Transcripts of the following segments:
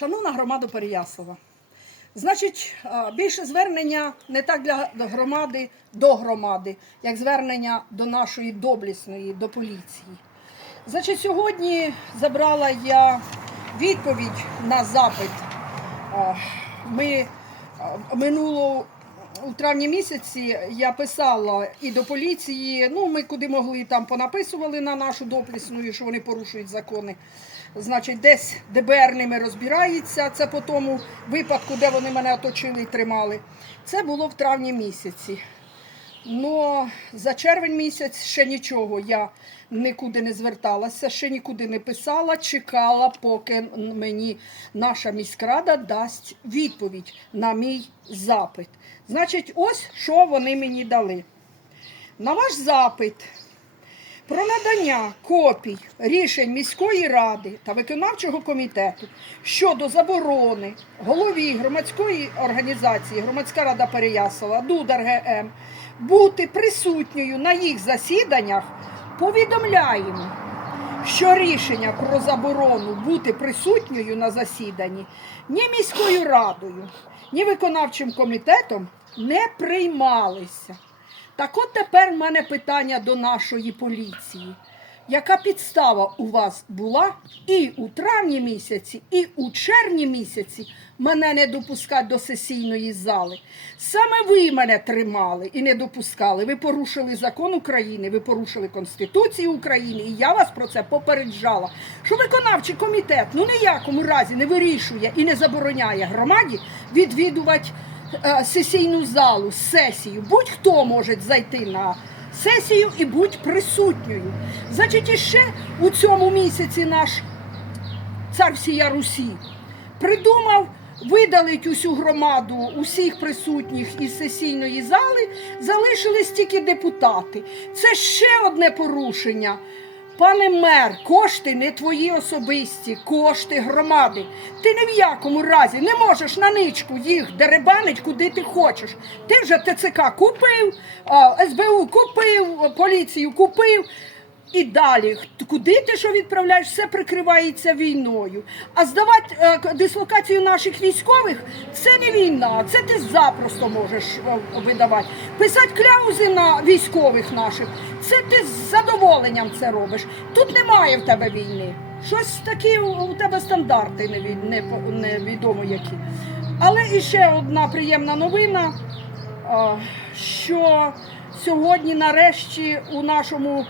Шановна громада Переяслава, значить, е, більше звернення не так для громади до громади, як звернення до нашої доблісної, до поліції. Значить, сьогодні забрала я відповідь на запит. Е, Ми минулого. минуло у травні місяці я писала і до поліції. Ну, ми куди могли там понаписували на нашу доплісну, що вони порушують закони. Значить, десь ДБР ними розбирається. Це по тому випадку, де вони мене оточили і тримали. Це було в травні місяці. Ну, за червень місяць ще нічого я нікуди не зверталася, ще нікуди не писала, чекала, поки мені наша міськрада дасть відповідь на мій запит. Значить, ось що вони мені дали. На ваш запит про надання копій рішень міської ради та виконавчого комітету щодо заборони голові громадської організації Громадська рада Переяслава Дудар ГМ бути присутньою на їх засіданнях, повідомляємо, що рішення про заборону бути присутньою на засіданні ні міською радою, ні виконавчим комітетом не приймалися. Так от тепер в мене питання до нашої поліції. Яка підстава у вас була і у травні місяці, і у червні місяці мене не допускати до сесійної зали? Саме ви мене тримали і не допускали. Ви порушили закон України, ви порушили Конституцію України, і я вас про це попереджала. Що виконавчий комітет ну ніякому разі не вирішує і не забороняє громаді відвідувати сесійну залу, сесію. Будь-хто може зайти на сесію і будь присутньою. Значить, іще у цьому місяці наш цар всія Русі придумав видалить усю громаду, усіх присутніх із сесійної зали, залишились тільки депутати. Це ще одне порушення. Пане мер, кошти не твої особисті, кошти громади. Ти ні в якому разі не можеш на ничку їх деребанить, куди ти хочеш. Ти вже ТЦК купив, СБУ купив, поліцію купив. І далі, куди ти що відправляєш, все прикривається війною. А здавати е, дислокацію наших військових це не війна, це ти запросто можеш е, видавати. Писати кляузи на військових наших, це ти з задоволенням це робиш. Тут немає в тебе війни. Щось такі у тебе стандарти неві- не, невідомо які. Але іще одна приємна новина а, що сьогодні, нарешті, у нашому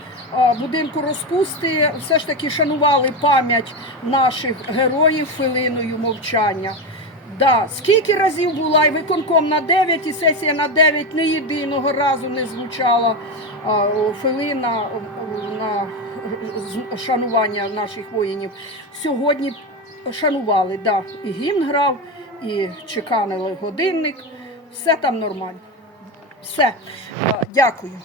будинку розпусти все ж таки шанували пам'ять наших героїв хвилиною мовчання. Да, скільки разів була і виконком на 9, і сесія на 9, ні єдиного разу не звучала а, хвилина о, на шанування наших воїнів. Сьогодні шанували, да, і гімн грав, і чеканили годинник. Все там нормально. Все. Е, Дякую.